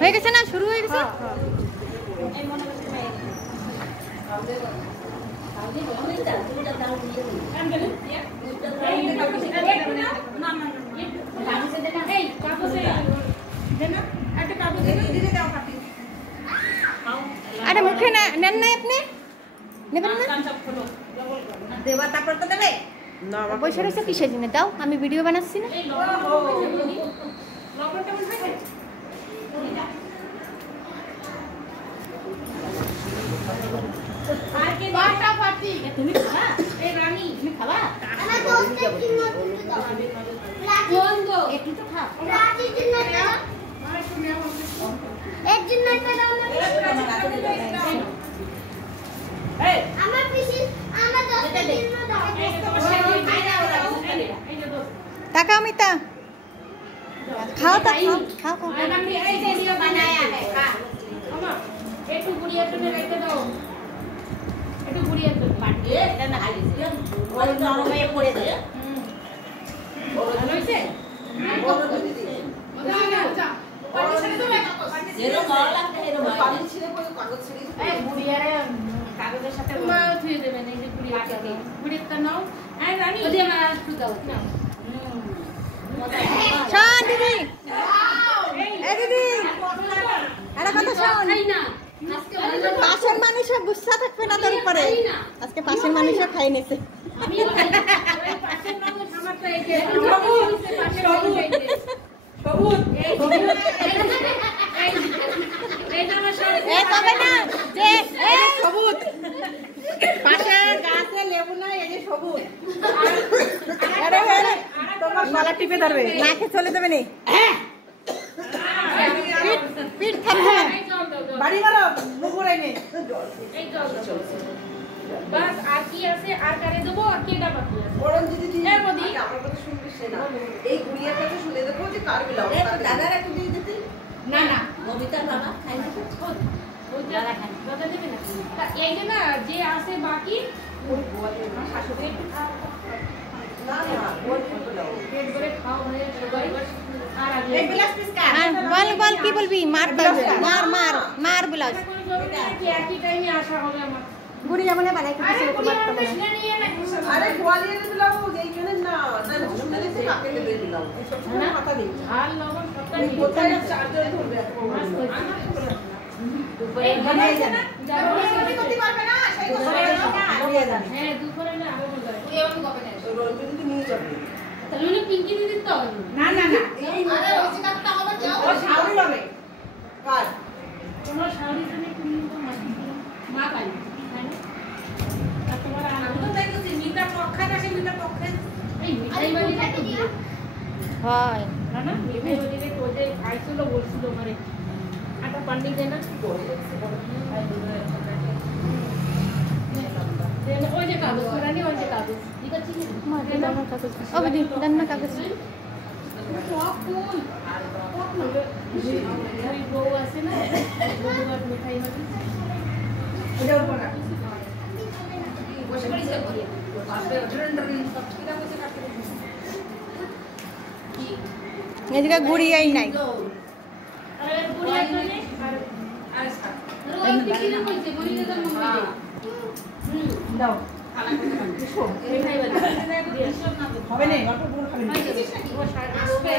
হয়ে গেছে না, শুরু হয়ে গেছে। আরে মুখে নেন না আপনি, নেবেন না দেবা, তারপর তো দেবে না। পয়সা রয়েছে কিসের জন্য দাও, আমি ভিডিও বানাচ্ছি না। তুমি খাবা একটু তো খাও। টাকা মিতা খাও, তা খাও খাও খাও। একটু গুড়িয়া তুমি রেখে দাও, একটু গুড়িয়া তুমি পাঠিয়ে এটা না হালি দিও, ওই নরম হয়ে পড়ে যায়। ভালো হইছে বড় দিদি না যা পানি ছেড়ে দাও, এরো মার লাগতে এরো মার পানি ছেড়ে পড়ে কাগজ ছেড়ে এই গুড়িয়ারে কাগজের সাথে মা ধুয়ে দেবেন। এই যে গুড়িয়া আছে, গুড়িয়াটা নাও। হ্যাঁ রানী ওদি আমার একটু দাও না। শোন দিদি, এই দিদি আরে কথা শোন, পাশের মানুষের গুসা থাকবে না তোর উপরে। আজকে পাশের মানুষও খাই নিছে। আমিও খাই পাশের মানুষ, আমার তো এই যে সবুজ পাশের মানুষ, এই যে সবুজ এই নাম সবুজ এই তবে না যে এই সবুজ পাশের গাছে লেবু না, এই যে সবুজ। আরে আরে তোমার গলা টিপে ধরবে, নাকে চলে দেবে নি। হ্যাঁ পিট থাকবে বাড়ি মারো মুগুরাই নে এই জল বাস। আর কি আছে, আর কারে দেবো, আর কেডা বাকি আছে বড়ন দিদি দি এর মধ্যে আমার কথা শুনবিস না। এই গুড়িয়াটা তো শুনে দেবো যে কার বিলাও, দাদার একটু দিয়ে দিতে। না না ববিতার বাবা খাই না, ওই দাদা খাই, দাদা দেবে না। তা এই যে না যে আছে বাকি ওই বলে আমার শাশুড়ি একটু খাও না না ওই বিলাও পেট ভরে খাও হয়ে সবাই। আর আগে এই বিলাস পিস কা বল বল কি বলবি, মার মার মার মার বিলাস কি একই টাইমে আসা হবে আমার গুড়িয়া মনে বানাই কিছু তোমার তো আরে গোয়ালিয়া বিলাও এইখানে না না শুনে দিতে কাকে দেবে বিলাও সব সময় মাথা দিই ঝাল লবণ সবটা নিয়ে কোথায় চার্জার ধরবে দুপুরে বানাই জানা দুপুরে করতে পারবে না, সেই দুপুরে গুড়িয়া জানে। হ্যাঁ দুপুরে না আরো মজা হয়, গুড়িয়া আমি কবে না রোল কিন্তু নিয়ে যাবে। তাহলে উনি পিঙ্কি দিদি তো না না না এই আরে রসি কাটতে হবে, যাও ও শাওরি হবে কাট তোমার শাওরি জন্য তুমি তো মা পাই তাই না। আর তোমার আমি তো তাই বলছি মিটা পক্ষা আছে, মিটা পক্ষা এই মিঠাই বাড়িটা তো হয় না না, মিঠাই বাড়িতে কোজে খাইছিল বলছিল মানে আটা পান্ডি দেয় না করে যাচ্ছে বড় খাই দুধের সাথে দেন ওই যে কাগজ রানি, ওই যে কাগজ ঠিক আছে মা দেন না কাগজ ও দিদি দেন না কাগজ সব ফুল আর কত নবে ওই বউ আছে না বউবার মিঠাই হবে এটা উপর রাখ বসে পড়ি সে করি আসলে ড্রেন্ডার সব ঠিক আছে কাটতে কি এদিকে গুড়িয়াই নাই। আরে গুড়িয়া করে আর আর ওই পিছিয়ে কইছে গুড়িয়া তো মন দাও খালা করে শো এই ভাই বলে হবে না অল্প পুরো খাবেন ও আসবে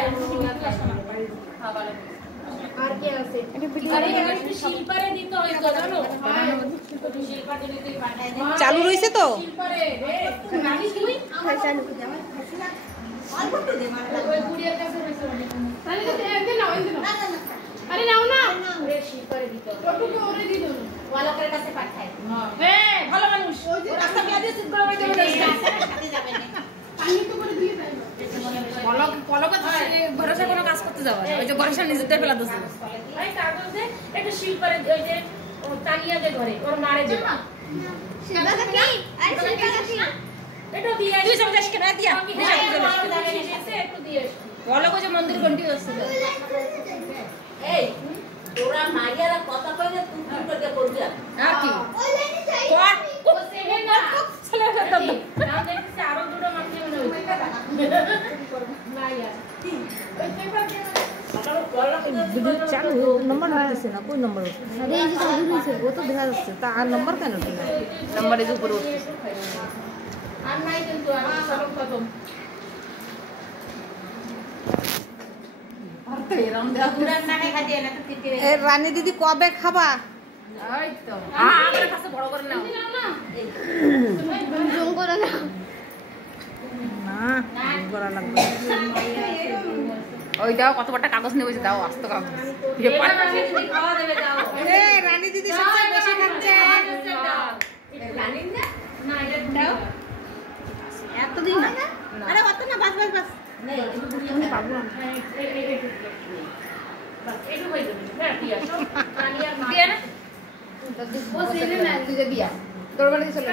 খাবার আর কি আছে আরে শিলপারে দিতে হয় তো জানো, শিলপারে দিতে বানাই চালু রইছে তো শিলপারে রে নানি তুই চালু আমার হাসিনা অল্প তো দে মানে ওই গুড়িয়ার কাছে রইছে তাহলে তো এতে নাও এতে নাও না না আরে নাও না ওরে শিলপারে দিতে ওটুকু ওরে দি দাও ওয়ালাকের কাছে পাঠায়। হ্যাঁ ভালো মানুষ ওই যে রাস্তা পেয়ে দিয়ে সিদ্ধ করে দেবে সাথে যাবে না পানি তো করে দিয়ে দেয় পলক পলক ভরসা কোনো কাজ করতে যাবে না, ওই যে ভরসা নিজেতে ফেলা দোছে এই কাগজে একটা শিলপারে ওই যে তানিয়া যে ঘরে ওর মারে যে শিলপাটা কি আরে শিলপাটা কি এটা দিয়ে তুই সব দেশ কেন দিয়া একটু দিয়ে পলক যে মন্দির ঘন্টি আছে এই তোরা মাইয়ারা কথা কইলে তুই কি করতে বলবি আর কি ওই লাইনে যাই ও সেভেন না ছেলে কথা নাও দেখছি আরো দুটো মারতে মনে হইছে না ইয়ার ওই পেপার ভিডিও চালু নম্বর উঠতেছে না, কোন নম্বর উঠতেছে? আরে এই যে চালু হয়েছে, ও তো দেখা যাচ্ছে, তা আর নম্বর কেন উঠতেছে? নম্বরের উপরে উঠতেছে। আর নাই কিন্তু আর সব খতম। রানী দিদি কবে খাবা? ওই তো আমার কাছে বড় করে নাও জুম করে নাও না, করা লাগবে। ওই দাও কত বড় কাগজ নেবে, দাও আস্ত কাগজ। রানী দিদি সবচেয়ে বেশি খাচ্ছে। এতদিন না, আরে অত না, বাস বাস বাস পাবো না। তোর বাড়ি চলে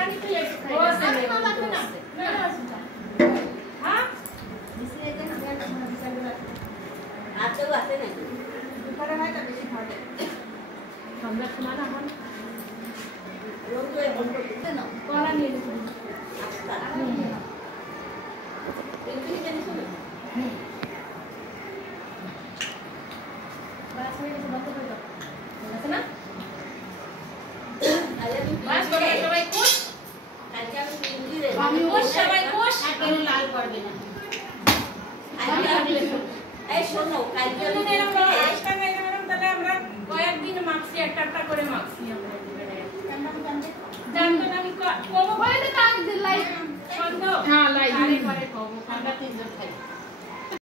কয়েকদিন মাখছি, একটা করে মাখছি আমরা।